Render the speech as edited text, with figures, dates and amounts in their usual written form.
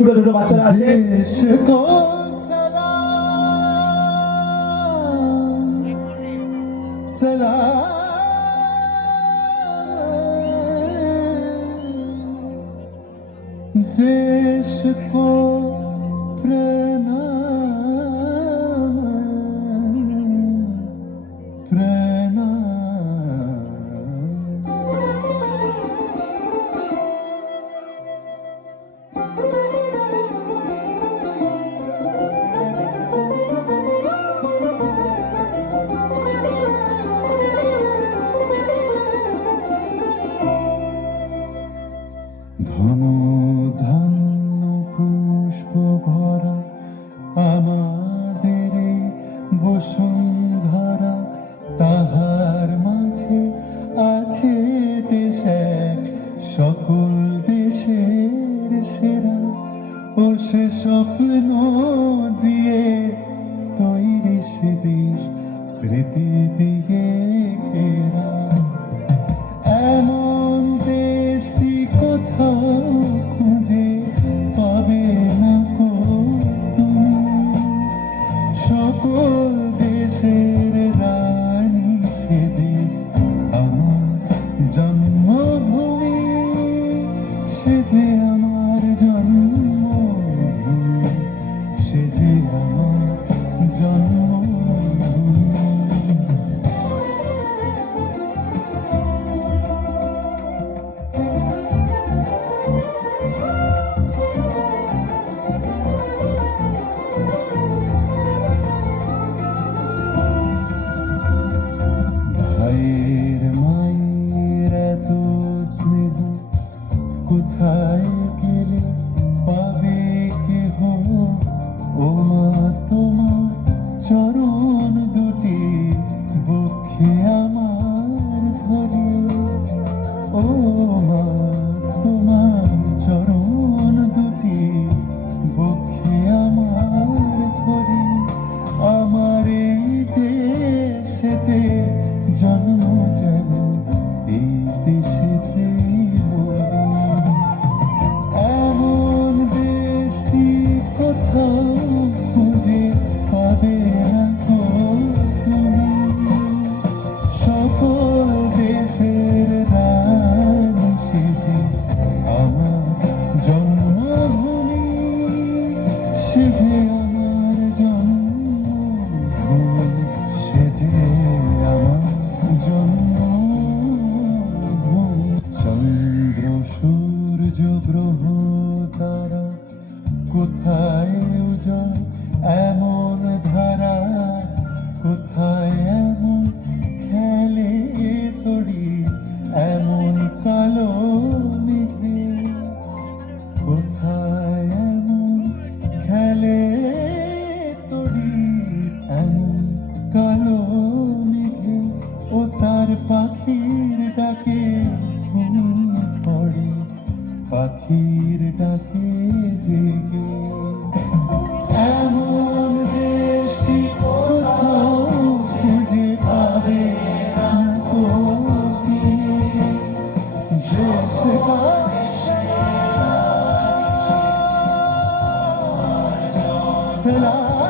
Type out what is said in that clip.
ছোট ছোট বাচ্চারা আছে। देश को प्रणाम प्रणाम। ধন ধান্য পুষ্প ভরা আমাদের এই বসুন্ধরা, তাহার মাঝে আছে দেশ এক সকল দেশের সেরা। ও সে স্বপ্ন দিয়ে তৈরি সে দেশ স্মৃতি দিয়ে ঘেরা। এমন দেশটি কোথাও খুঁজে পাবে না গো তুমি। সকল দেশের রানী সেজে আমার জন্মভূমি, সেজে আমার জন্মভূমি, সেজে আমার জন্মভূমি। ভাইয়ের মায়ের এত স্নেহ কোথায় গেলে পাবে কেহ? ও মা তোমার চরণ দুটি বক্ষে আমার ধরে। ও মা তোমার চরণ দুটি বক্ষে আমার ধরে। আমার এই দেশেতে জন্ম যেন এই দেশেতে মরি। এমন দেশটি কোথাও খুঁজে পাবে না গো তুমি। সকল দেশের রানী সেজে আমার জন্মভূমি, সেজে আমার জন্মভূমি, সেজে আমার জন্মভূমি। চন্দ্র সূর্য গ্রহ তারা কোথায় উজয় এমন ধারা, কোথায় এমন খেলে তড়ি এমন কালো মেঘে। কোথায় এমন খেলে তড়ি এমন কালো মেঘে। ও তার পাখির ডাকে ঘুম পড়ে, পাখির ডাকে জেগে। এমন দেশটি কোথাও খুঁজে পাবে না গো তুমি। দেশ का सलाम।